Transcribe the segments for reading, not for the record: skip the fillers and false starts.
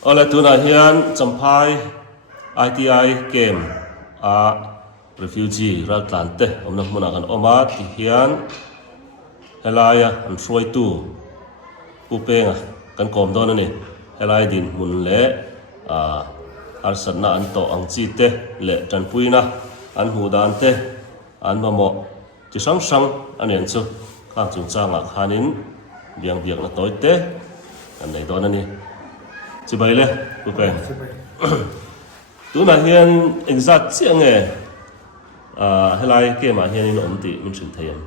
Oleh tu nak hian sampai ITI game refugee ratlante omna munakan omat hian helaya an soi tu upenga kan kom don ni helai din mun le arsanna an to ang chi te le tan puina an hu dan te an mamo chi sang sang an en chu khang chung changa khanin biang biak na toi te an nei don ani chi bai le upeng tu na hian exact chiang e helai ke ma hian in om ti min thin thayam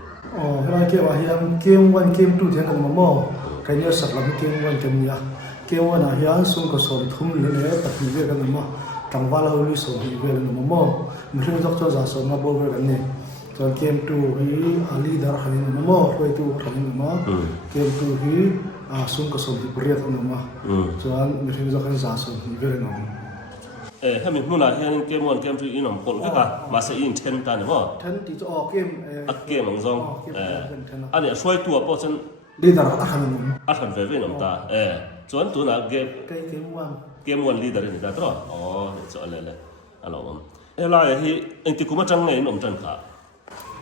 helai ke wa hian game 1 game 2 thian kan mo kai ne sak lam game 1 kan ya game 1 a hian sung ko sol thum le le pati ve kan mo tangwala uli so hi ve kan mo mihring doctor za so na bo ve kan ni so game 2 hi ali dar hanin mo hoi tu hanin mo game 2 hi sung ko sol hi priat kan mo so an mihring doctor za so hi ve kan moให้มีนู่นน่ะเฮียนเกมวันเกมที่อินอมคนก็ค่ะมาเสียอินเทนกันเนี่ยว่าเทนที่จะออกเกมเกมของซองอันนี้ช่วยตัวเพราะฉันลีดาร์อัดหันเฟรนน้ำตาส่วนตัวน่ะเกมวันลีดาร์นี่ได้ตรอนี่จะอะไรเลยอะไรวะเฮ้ยล่ะเฮ้ยเอ็งที่กูมาจังไงน้องจันค่ะ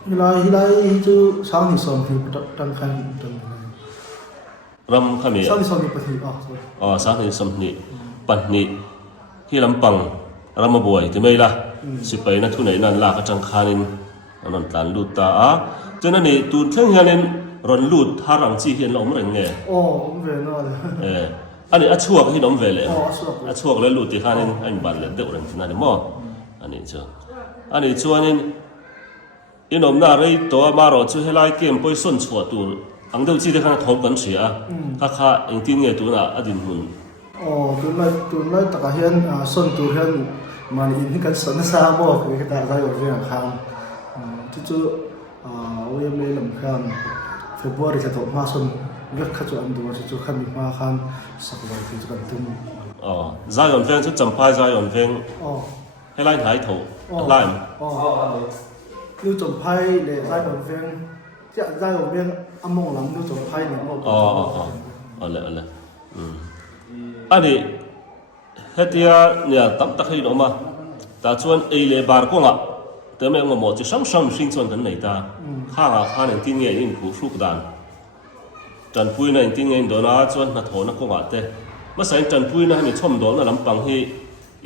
เฮ้ยล่ะจู่สาวนี่สอนที่จังใครจังรำขมิ้นสาวนี่สอนที่ปฏิสาวนี่สอนนี่ปันนี่ที่ลำปังรำมาบ่อยที่ไม่ละสิไปนักทุนไหนนั่นลากจังคานินนั่นการลูดตาจนนั่นนี่ตูนเท่งเฮียนรอนลูดทารังจีเฮียนล้มเร่งเงี้ยเวน่าเลยอันนี้ช่วงที่ล้มเวเลยช่วงแล้วลูดที่คานินอันบันเลยเด็กเร่งที่นั่นนี่มั้งอันนี้ช่วงนี้อินอมน่าเลยตัวมารอช่วยให้ไล่เกมไปส่วนชัวตัวอังเดียวจีที่ข้างทบกันเสียข้าเองที่เงี้ยตัวน่ะอดีตหุ่นตัวนั้นตะกี้เห็นส่วนตัวเห็นมันอินที่กันสนสาบกคือแต่ใจอยู่เรื่องข้างจู่ๆวันนี้ลำข้างเฟบรุรีจะถูกมาส่วนเรื่องข้าจะอันตัวจู่ๆข้ามีมาข้างสักวันที่จะกันตุ้มใจยอนเฟงชุดจำพายใจยอนเฟงให้ไล่หายถูกไล่นู่จำพายเลยใจยอนเฟงจะใจยอนเฟงอมงหลังนู่จำพายเนี่ยเอาเลยอันนี้เฮียเนี่ยตั้งแต่ให้เรามาแต่ชวนเอเลบาร์กงอ่ะแต่เมื่อเราหมดจะซ้ำๆสิ่งชวนกันไหนตาข้างเนี่ยที่เงี้ยอินผู้ฟลุกดันจันปุยเนี่ยที่เงี้ยโดนอาชวนนักโทนักกงอ่ะแต่เมื่อใส่จันปุยเนี่ยให้มีช่อมโดนแล้วลำปังให้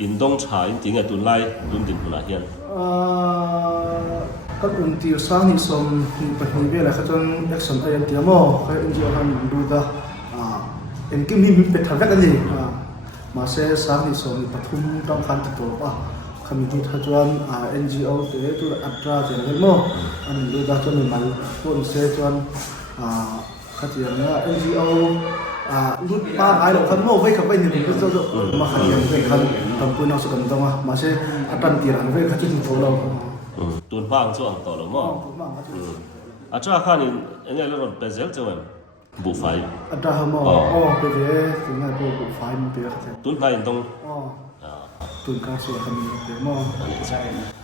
อินดงชายที่เงี้ยตุนไล่ตุนดินตุนอาเฮียนก็อุ่นที่สร้างที่สมปฐมเวลาเขาจนเอกสารเตรียมอ๋อเขาอินเดียกันดูตาเอ็นกิมมีเป็นทางกันเลยมาเสียสร้างที่ส่งปฐุมต้องการติดต่อป่ะคำที่ทัจวันNGO เตะตัวอัตราเจริญโม่อันนี้ดูดาวจนมันต้นเสียจวนขัดอย่างนี้ NGO รุ่นป้าไอ้เราคันโม่ไว้ขับไปหนึ่งก็จะมาขัดอย่างนี้คันทำปืนเอาสุกันตรงมาเสียอัตราตีรันไว้ขัดจนโตเราตุนบ้างช่วงต่อแล้วมั้งอาจารย์ข้านี่เงี้ยเราเป็นเซลล์จะเป็นบุฟเฟ่อัตราหม้อไปเลยถึงไงพวกบุฟเฟ่มันเป็นอะไรตุนไทยตรงตุนกาสวยกันเป็นหม้อ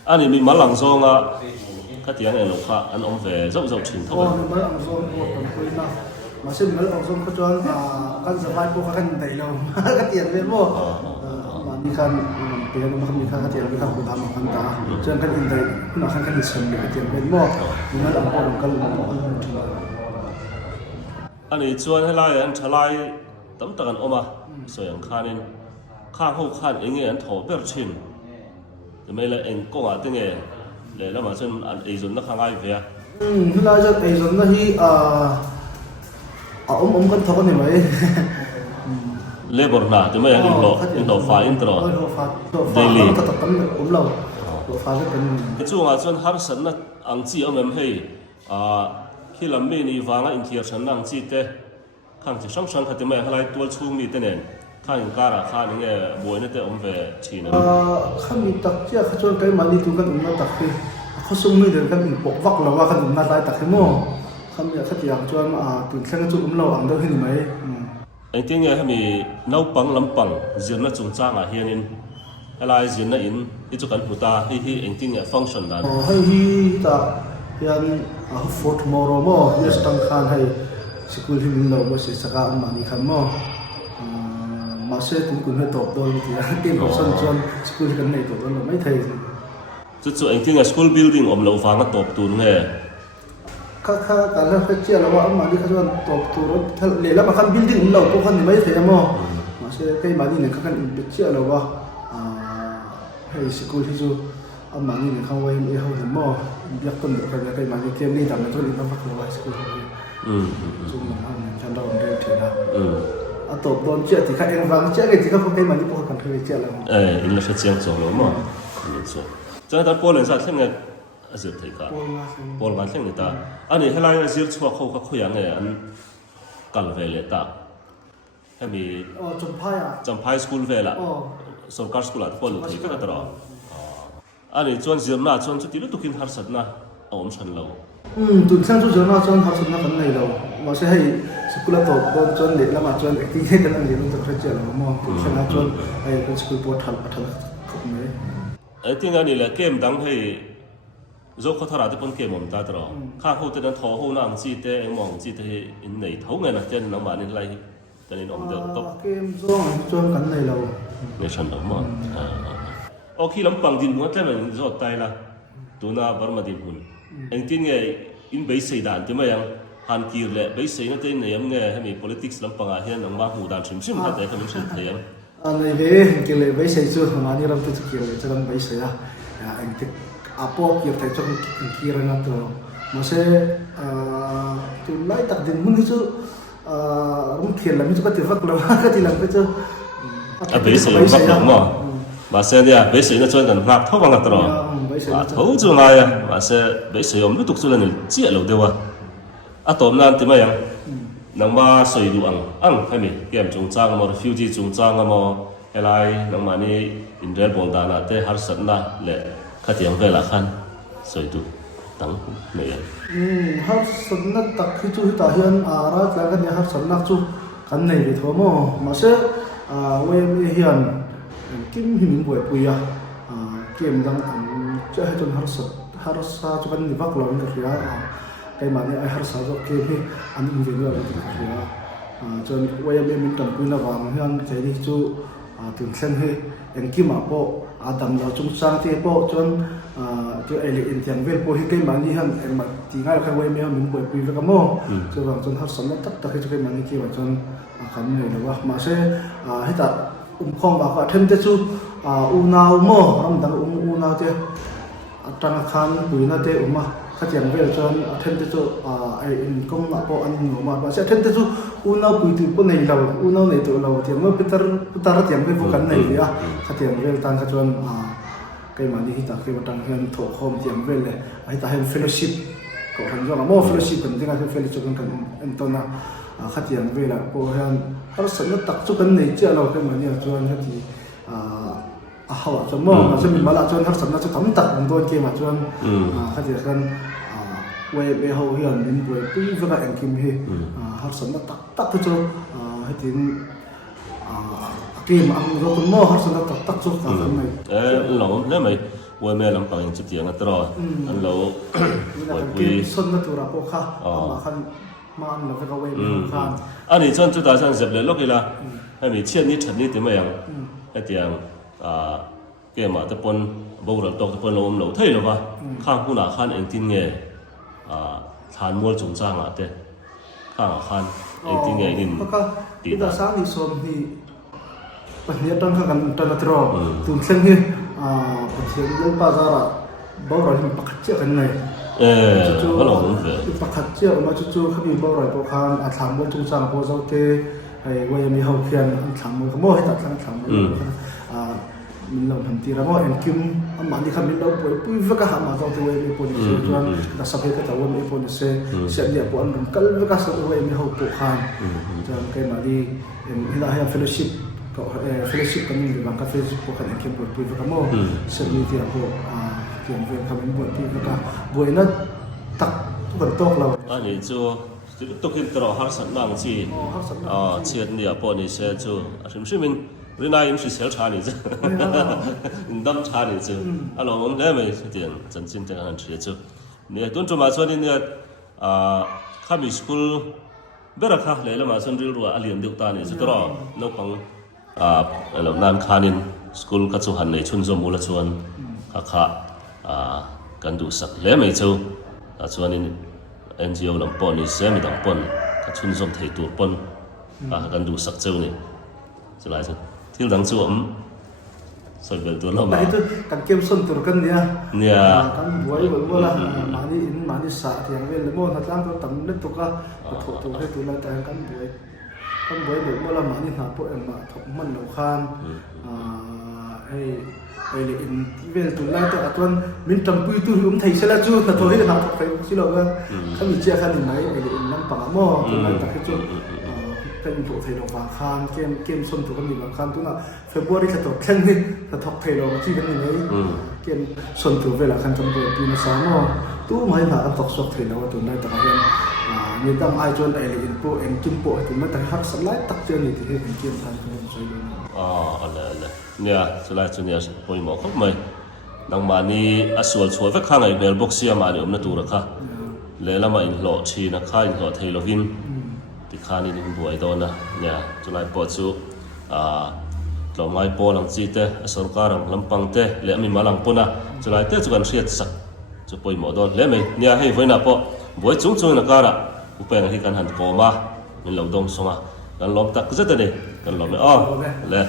อันนี้มีมาหลังซองอ่ะข้าเตียงไอ้ลูกค้าอันอมเฟ่เจ้าชิ้นเท่าไหร่มาหลังซองพวกคนคุยนะมาเช่นมาหลังซองก็จวนกันสบายพวกกันแต่เราข้าเตียงเป็นหม้อมีการเปลี่ยนมามีการข้าเตียงมีการบุญธรรมกันตาจนกันอินเดียมาข้างกันอิสลามข้าเตียงเป็นหม้อมีมาหลังพวกกันอันนี้ชวนให้ไล่อันชะไล่ตั้มตะกันออกมาส่วนข้านี่ข้างหูข้างเองอันโถเปิดชินจะไม่เลยเองก็ว่าตั้งเงี้ยเลยแล้วมาจนอันเอซุนนักข้างไอ้เฟียไล่จนเอซุนนั่นที่กันทกันยังไงเลบอร์น่าจะไม่ยังอินโดฟ้าอินตรอเดลี่ตัดตัดเราฟ้าจะเป็นช่วงจนฮาร์สันนักอังจีเอาเงินให้ที่ลำมีนี่วางอินเทียฉันนั่งจีเต้ข้างที่ช่างขัดไม่อะไรตัวชูมีเต้นเองข้างการข้างนี่บวยนี่เต้อมเวชีนะข้างมีตักเจ้าข้าชวนใครมาดีตัวกันอุ้มตักที่เขาส่งมือเดินกันอีกปกวักเราว่ากันอุ้มนาได้ตักที่โม่ข้างมีข้าที่อยากชวนตื่นเช้าจุ่มเราอังเดินขึ้นไหมไอ้ที่เนี่ยเขามีน้าปังลำปังเจียนน่าจุนจ้างเฮียนินอะไรเจียนน่าอินที่จุกันหัวตาที่ไอ้ที่เนี่ยฟังก์ชันได้ให้ตายันfor tomorrow มั้งยัสตั้งขันให้สกุลที่มินเราไม่ใช่สักการมานี่ขันมั้ง ม มาเสถึงคุณให้ตอบโดนที่เกมของส่วนชวนสกุลกันในตัวโดนไม่เท จุดๆเองที่ง school building อมเราฟังก็ตบตูนไง ข้าการเล่นเชี่ยแล้วว่ามาที่เขาชวนตอบตัวรถถ้าเลี้ยแล้วมาขั้น building เราพวกขั้นไม่เทมั้งมาเสใกล้มาที่เนี่ยข้าขั้นเชี่ยแล้วว่าให้สกุลที่จูมาที่เนี่ยเขาไว้ไม่เขาเห็นมั้งอยากต้นเดียวกันใกล้มาที่เกมนี้ทำในตัวนี้ต้องพักเลยว่าสกุลจุ่มน้ำมันฉันเราเดินเถียงตบโดนเชี่ยที่ข้าเองฟังเชี่ยที่เขาใกล้มาที่พวกกันเคยเชี่ยแล้วอินเราเชียงจงแล้วมั้งไม่ใช่จะตอนปอลเลยสักเท่าไงอาศัยที่กันปอลกันเท่าไงตาอันนี้ให้เราอาศัยชัวเขาคุยยังไงอันกันเวลตาให้มีจำพายสกูลเวล่ะสอนการสกูลอ่ะปอลที่ก็ตลอดอันนี้จวนเสียมน่ะจวนจุดที่เราตุกินหาสัตว์นะเอาอมฉันเราจุดเส้นจุดเสียมน่ะจวนหาสัตว์นะกันในเรามาใช่ให้สกุลตบจวนเด็กแล้วมาจวนที่ให้กันเรียนรู้จากเชี่ยเรามองฉะนั้นจวนไอ้เป็นสกุลปวดทันกับไหมไอ้ที่งานนี่แหละเกมดังให้โจเขาทาราที่เป็นเกมมอมตาตรอข้าเขาจะนั้นทอเขานั่งจีเตะมองจีเตะอินไหนเท่าไงนะเจนน้ำมันนี่ไรแต่นี่น้องเดือดตบเกมจวนกันในเราเนี่ยฉันน้ำมันโอเคลำปังดินหัวแต่มันโจตายละตัวน่าบาร์มาดินหุ่นเอ็งที่ไงอินเบสเซดานที่ไม่ยังฮันกีร์เลยเบสเซนั่นที่เนี่ยยังไงให้มี politics ลำปังอาเฮียนน้ำมันหูดานชิมๆแต่เขาไม่ใช่เทียมในเวกิเลเบสเซจูมานี่เราตัวกิเลจะกันเบสเซอะเอ็งที่apa kira tak cakap kira nak tu, masa tu lain tak dengan itu mungkin lah, itu kan tidak kalau kan tidak itu. Biasa yang apa mo, masa dia biasa yang cuman nak tahu banget terus. Tahu tu ngaya, masa biasa yang lu tuksulan ni cia lo dewa. Atau nanti macam nama soi luang, kami game jungcang mo, refugee jungcang mo, helai nama ni Indra Bondana te harus sana le. ข้าเตียงเวลาขันสวยดูตั้งเนี่ยฮับสำนักตักที่จู่ที่ตาเฮียนรัฐแล้วกันเนี่ยฮับสำนักจู่กันในวิถีมั่วมาเสเวมีเฮียนกิมหิมป่วยปุยเกมดังจะให้จนฮับซาจุกันนิวักหลอนกันเสียไอ้มาเนี่ยไอ้ฮับซาจุเกมที่อันนี้เรื่องอะไรกันเสียจนเวมีมันตั้งปุยระหว่างเฮียนใจที่จู่ถึงเส้นให้ยังกิมาโปดังเราจงสร้างที่โปจนที่เอลิอินเทียนเวลโปที่เกมันนี่ฮันเอ็มมาที่ง่ายแค่เวมีฮันมันป่วยปีแล้วก็โม่จนจนฮับสำนักตักที่เกมันนี่กี่วันจนกันเหนื่อยเลยว่ามาเช่ให้ตัดข้องว่าเทมเตจูอูนาวโม่รำดังอูนาวเจ้ตังคันปุยนาเตอุมาข้าเจียงเวลจนเทมเตจูไออินก้มโปอันหนูมาเช่เทมเตจูอูนาวปุยตัวปนในเราอูนาวในตัวเราเทียมเมื่อพิตาร์เทียมเวลพวกกันในเลยข้าเจียงเวลตังข้าจนไกมันนี่ที่ตักที่ว่าตังเฮียนถกคอมเทียมเวลเลยไอ้ตาเฮียนเฟลชิพก็หันย้อนมาโม่เฟลชิพเป็นที่งานเฟลชิพกันอันตอนน่ะข้าเจียงเวลพวกเฮียนถ้าสมมติตักจุกันในเจ้าเราไกมันนี่จนที่เขาจนโม่มาจนมีมาละจนถ้าสมมติจะทำตักโดนเกมจนข้าเจียงกันเวเขาเฮียนเป็นป่วยปีก็ได้เอ็งคิมเฮถ้าสมมติตักที่จะให้ถึงเกมอันเราต้องมองหาสนับตักจุดต่างกันไหมเราเนี่ยไม่ว่าแม่ลำปังจุดเดียวกันตลอดอันเราเกมส่วนตัวเราพวกข้ามาขันมาอันเราก็เวทีข้างอันนี้จนจุดต่างกันเลยลูกอีละให้มีเชี่ยนี้ฉันนี้ถึงไม่ยังให้เตียงเกมตะปนบุกเราตกตะปนเราเราเท่หรือวะข้างผู้หนาข้างเองทิ้งเงี้ยฐานมวยจงจ้างเต้ข้างข้างเองทิ้งเงี้ยอินดีแต่สร้างที่สมที่ปัจจุบันkan tanah teror, tulisan ni pasien pasar, bawa orang pakai kan ni. Kalau mungkin. Pakai macam tu kami bawa orang bukan asam pun tunggang pun jauh ke, wajah mi hau kian asam pun kamu hendak asam pun. Minlau nanti ramai engkim, amat ni kami minlau pun vika hama jauh tu wajah mi pun itu tuan dah sampai ke tahun mi pun itu siap dia pun kalau vika satu wajah mi hau bukan, jangan kayak mari hilang yang fellowship. Fellowship kami di bangka fellowship bukan yang kami buat pun kamu seni dia pun yang kami buat pun mereka buat tak bentuk lah. Ani tu tukin terus harus senang sih. Cian dia pun ni saya tu, semua min renai ini sel cari je, dam cari je. Kalau orang lain macam tu,真正dengan dia tu. Ni tuan cuma macam ni kami school berakah lelah macam dulu alien diutan ni, seterah nak pang เรานานคานินสกุลกัจจุหันในชุนจมูลชวนค่ะกันดูสักเล่ไม่เจ้าชวนนี้ NGO ลำปอนนี่เสียไม่ต้องปนกับชุนจมไทยตัวปนกันดูสักเจ้านี่จะไรสิที่หลังจู่สวยเป็นตัวเรา Nah มา itu kan kem son tur kan dia. เนี่ย Kan buai bol lah. Mani sa tiang vel mo na tang to tam net to ka. To to he tu la tang kan buai. Kan buai bol lah mani na po em ma thok man lo khan. Ai le in vel tu la to atwan min tam pui tu thai sala chu na to he na thok kai si lo ga. Kan mi chia khan ni mai ai le in nam pa mo tu la ta he chu. Kan bộ thầy đồ vàng khan kem xuân thủ con gì vàng khan tức là February là tổ khen đi là thọc thầy đồ chi cái gì đấy kem xuân thủ về là khan trong buổi tin sáng nó tú mấy là ăn thọc sọc thầy đồ tụi này tập hiện như đang ai cho này là in bộ em kim bộ tụi mấy thằng hắc sắm lái tắc chơi này thì em kim thành không chơi đượcอะไรเนี่ยสุดท้ายจุดนี้พอยหมอเขาไม่ดังมานี่ส่วนช่วยข้างไอ้เบลบ็อกซี่มาเนี่ยมันตัวละค่ะเลยละมาอินหล่อชีนะข้าอินหล่อเทโลกินที่ข้านี่นี่บวยโดนนะเนี่ยจุดไหนปอดจูเราไม่ปอหลังจีเตะสรการลำปังเตะเลี้ยมีมาหลังปนะจุดไหนเตะจุกันเสียดสักจุดปอยหมอโดนเลี้ยไม่เนี่ยให้ไว้นะปอบวยจุ้งนะการะอุปการที่การหันโกมามีเหล่าดมสมากันล้อมตักก็จะเตะกันล้อมไม่อ้อเลย